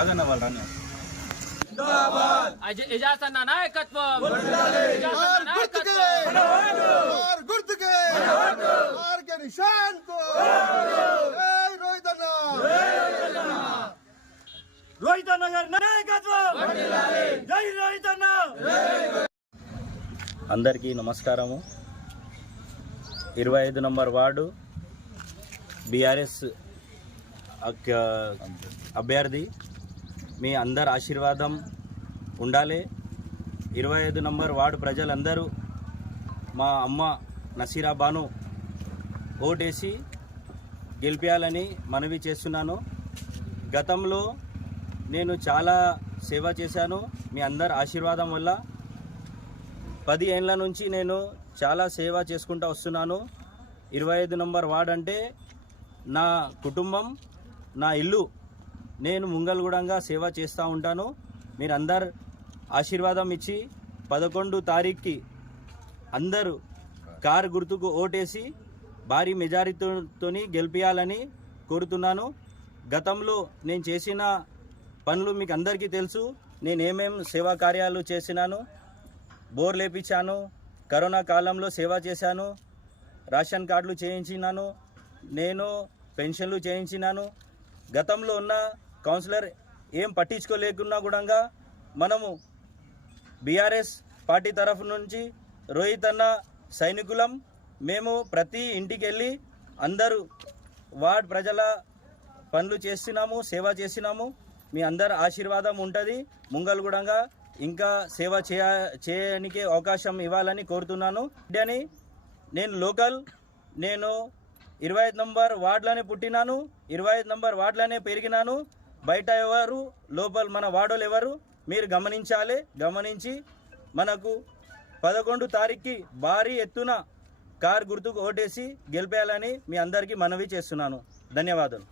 అదన్న వాళ్ళు రాని అందరికీ నమస్కారము. 25 నంబర్ వార్డు బీఆర్ఎస్ అభ్యర్థి మీ అందరి ఆశీర్వాదం ఉండాలి. 25 నంబర్ వార్డు ప్రజలందరూ మా అమ్మ నసీరా బాను ఓటేసి గెలిపించాలని మనవి చేస్తున్నాను. గతంలో నేను చాలా సేవ చేశాను. మీ అందరి ఆశీర్వాదం వల్ల 10 ఏళ్ళ నుంచి నేను చాలా సేవ చేసుకుంటూ వస్తున్నాను. 25 నంబర్ వార్డ్ అంటే నా కుటుంబం, నా ఇల్లు. నేను ముంగల్గూడంగా సేవ చేస్తూ ఉంటాను. మీరు అందరు ఆశీర్వాదం ఇచ్చి 11 తారీఖుకి అందరూ కారు గుర్తుకు ఓటేసి భారీ మెజారిటీతో గెలిపించాలని కోరుతున్నాను. గతంలో నేను చేసిన పనులు మీకు అందరికీ తెలుసు. నేను ఏమేం సేవా కార్యాలు చేసినాను. బోర్ లేపించాను, కరోనా కాలంలో సేవ చేశాను, రేషన్ కార్డులు చేయించినాను, నేను పెన్షన్లు చేయించినాను. గతంలో ఉన్న కౌన్సిలర్ ఏం పట్టించుకోలేకున్నా కూడా మనము బీఆర్ఎస్ పార్టీ తరఫు నుంచి రోహిత్ అన్న సైనికులం. మేము ప్రతి ఇంటికి వెళ్ళి అందరూ వార్డ్ ప్రజల పనులు చేస్తున్నాము, సేవ చేసినాము. మీ అందరి ఆశీర్వాదం ఉంటుంది. ముంగల్గూడంగా ఇంకా సేవ చేయడానికి అవకాశం ఇవ్వాలని కోరుతున్నాను. అని నేను లోకల్, నేను 25 నంబర్ వార్డులోనే పుట్టినాను, 25 నంబర్ వార్డులోనే పెరిగినాను. బయట ఎవరు, లోపల మన వార్డులు ఎవరు మీరు గమనించాలి. గమనించి మనకు 11 తారీఖుకి భారీ ఎత్తున కారు గుర్తుకు ఓటేసి గెలిపేయాలని మీ అందరికీ మనవి చేస్తున్నాను. ధన్యవాదాలు.